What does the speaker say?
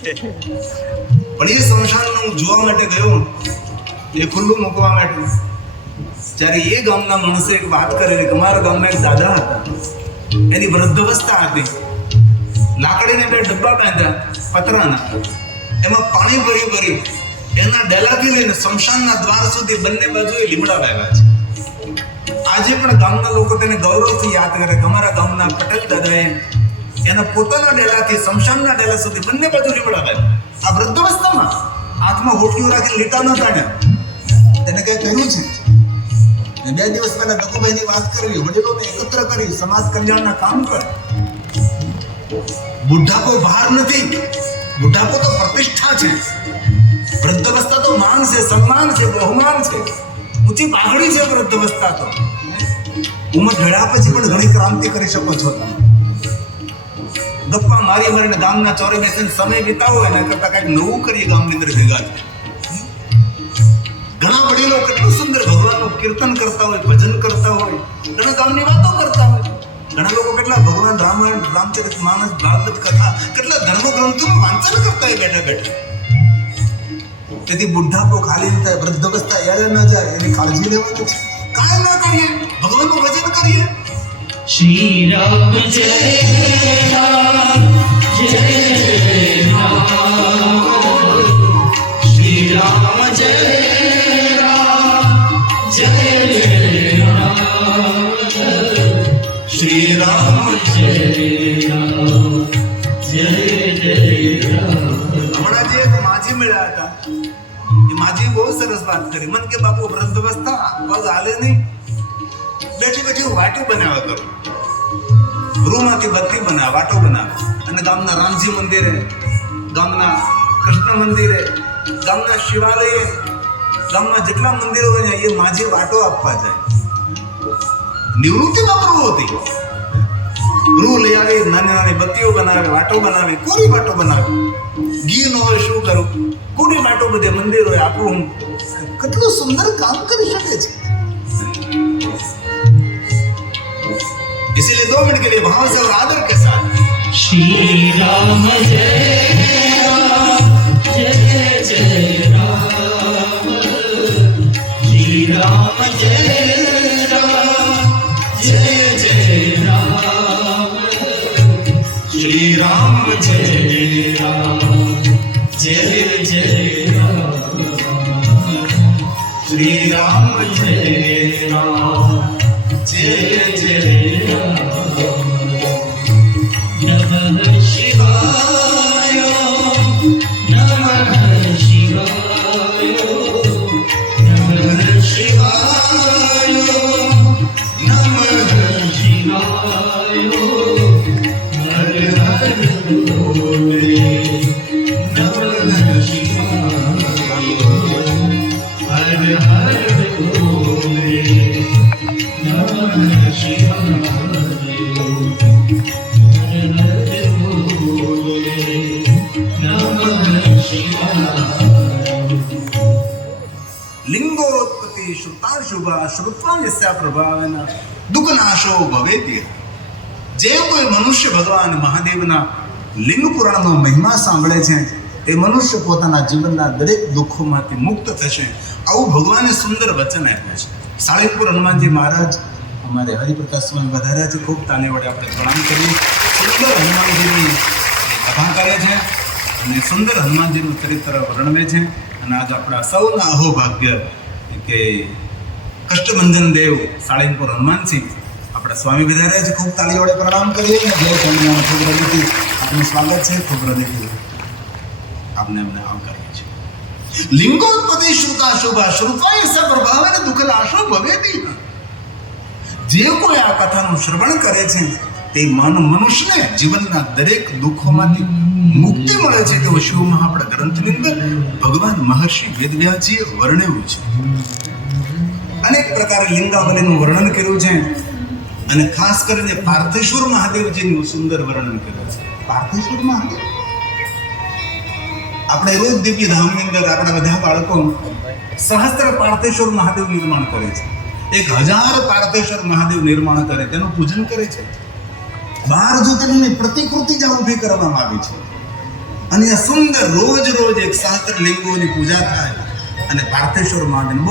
પણ એ સ્મશાન હું જોવા માટે ગયો, એ ખુલ્લું મૂકવા માટે, જ્યારે એ ગામના માણસે એક વાત કરેલી કે અમારા ગામમાં એક દાદા હતા, એની વૃદ્ધાવસ્થા હતી, લાકડીને 2 ડબ્બા બાંધ્યા પતરાના, એમાં પાણી ભરી ભરી એના ડેલાથી લઈને સ્મશાનના દ્વાર સુધી બંને બાજુએ લીમડા વાવ્યા છે. આજે પણ ગામના લોકો તેને ગૌરવથી યાદ કરે કે અમારા ગામના પટેલ દાદાએ એના પોતાના ડેલાથી સ્મશાનના ડેલા સુધી બંને બાજુ લીમડા વાવ્યા. આ વૃદ્ધાવસ્થામાં હાથમાં હોટીઓ રાખીને લીટા ન તાણ્યા, તેને કઈ કર્યું છે. 2 દિવસ પહેલા દકુભાઈની વાત કરવી, વડીલોને એકત્ર કરી સમાજ કલ્યાણના કામ કરે. બુઢાપો ભાર નથી, બુઢાપો તો પ્રતિષ્ઠા છે. વૃદ્ધાવસ્થા તો માન છે, સન્માન છે, બહુમાન છે, ઊંચી પાઘડી છે. વૃદ્ધાવસ્થા તો ઉંમર ઢળ્યા પછી પણ ઘણી ક્રાંતિ કરી શકો છો તમે. ગપ્પા મારી મારીને ગામના ચોરે બેસીને સમય વિતાવો, એના કરતા કંઈક નવું કરીએ ગામની અંદર ભેગા થાય. ઘણા વડીલો કેટલું સુંદર ભગવાનનું કીર્તન કરતા હોય, ભજન કરતા હોય, ઘણા ગામની વાતો કરતા હોય. ઘણા લોકો કેટલા ભગવાન રામાયણ, રામચરિત માનસ, ભાગવત કથા, કેટલા ધર્મ ગ્રંથોનું વાંચન કરતા હોય બેઠા બેઠા. તેથી બુઢાપો ખાલી ન થાય, વૃદ્ધાવસ્થા એળે ન જાય, એની કાળજી લેવાની છે. કાંઈ ના કરીએ, ભગવાનનું ભજન કરીએ. શ્રી રામ જય રામ જય રામ, શ્રી રામ જય રામ જય રામ, શ્રી રામ જય રામ જય રામ. હમણાં જે એક માજી મળ્યા હતા, એ માજી બહુ સરસ વાત કરી. મન કે બાપુ વૃદ્ધાવસ્થા પગ હાલે નહીં, બેઠી બેઠી વાટો બનાવ્યા કરો, રૂમાંથી બત્તી બનાવે, વાટો બનાવે, અને ગામના રામજી મંદિરે, ગામના કૃષ્ણ મંદિરે, ગામના શિવાલયે, ગામમાં જેટલા મંદિરો હોય એ માજી વાટો આપવા જાય. નિવૃત્તિમાં પ્રવૃત્તિ, રૂ લઈ આવી, નાની નાની બત્તીઓ બનાવે, વાટો બનાવે, કોરી વાટો બનાવે. ઘી ન હોય શું કરું, કોરી વાટો બધે મંદિરો આપણું કેટલું સુંદર કામ કરી શકે છે. इसीलिए 2 मिनट के लिए भाव से और आदर के साथ श्री राम जय राम जय जय राम, श्री राम जय राम जय जय राम, श्री राम जय राम जय जय राम, श्री राम जय राम जय जय राम. नमः शिवाय, नमः शिवाय, नमः शिवाय, नमः शिवाय, हर हर बोले, नमः शिवाय, हर हर बोले, नमः शिवाय, લિંગોત્પત્તિ શ્રુતાશુભા શ્રુત્વા યસ્યા પ્રભાવેના દુઃખનાશો ભવેતિ. જે કોઈ મનુષ્ય ભગવાન મહાદેવના લિંગ પુરાણનો મહિમા સાંભળે છે તે મનુષ્ય પોતાના જીવનના દરેક દુઃખોમાંથી મુક્ત થશે. આવું ભગવાને સુંદર વચન આપ્યું છે. સાળીપુર હનુમાનજી મહારાજ અમારે હરિપ્રકાશ સ્વામી વધાર્યા છે. ખૂબ તાલી વડે આપણે પ્રણામ કરીએ. સુંદર હનુમાનજીની કથા કરે છે અને સુંદર હનુમાનજીનું ચરિત્ર વર્ણવે છે. અને આજ આપણા સૌના અહોભાગ્ય કે કષ્ટભંજન દેવ સાળીપુર હનુમાનસિંહ આપણા સ્વામી વધાર્યા છે. ખૂબ તાળી વડે પ્રણામ કરીએ. જય સ્વામિનારાયણ. ખૂબ હૃદયથી આપનું સ્વાગત છે. ખૂબ હૃદયથી આપને અમને આવકારીએ છીએ. લિંગોત્પત્તિ શ્રુતાશુભા શ્રુત્વા યસ્યા પ્રભાવેન દુઃખનાશો ભવેતિ. જે કોઈ આ કથાનું શ્રવણ કરે છે તે મનુષ્યને જીવનના દરેક દુઃખોમાંથી મુક્તિ મળે છે. તેવું શિવ મહાપડા ગ્રંથની અંદર ભગવાન મહર્ષિ વેદવ્યાસજીએ વર્ણવ્યું છે. અનેક પ્રકારે લિંગાવલીનું વર્ણન કર્યું છે અને ખાસ કરીને પાર્થેશ્વર મહાદેવજીનું સુંદર વર્ણન કર્યું છે. પાર્થેશ્વર મહાદેવ આપણે રોજ દિવ્ય ધામની અંદર આપણા બધા બાળકો સહસ્ત્ર પાર્થેશ્વર મહાદેવ નિર્માણ કરે છે. 1000 પાર્થેશ્વર મહાદેવ નિર્માણ કરે, તેનું પૂજન કરે છે. 12 જ્યોતિર્લિંગની પ્રતિકૃતિ જ્યાં ઊભી કરવામાં આવી છે અને આ સુંદર રોજ રોજ એક સહસ્ત્ર લિંગોની પૂજા થાય અને ભારતેશ્વર મહાદેવ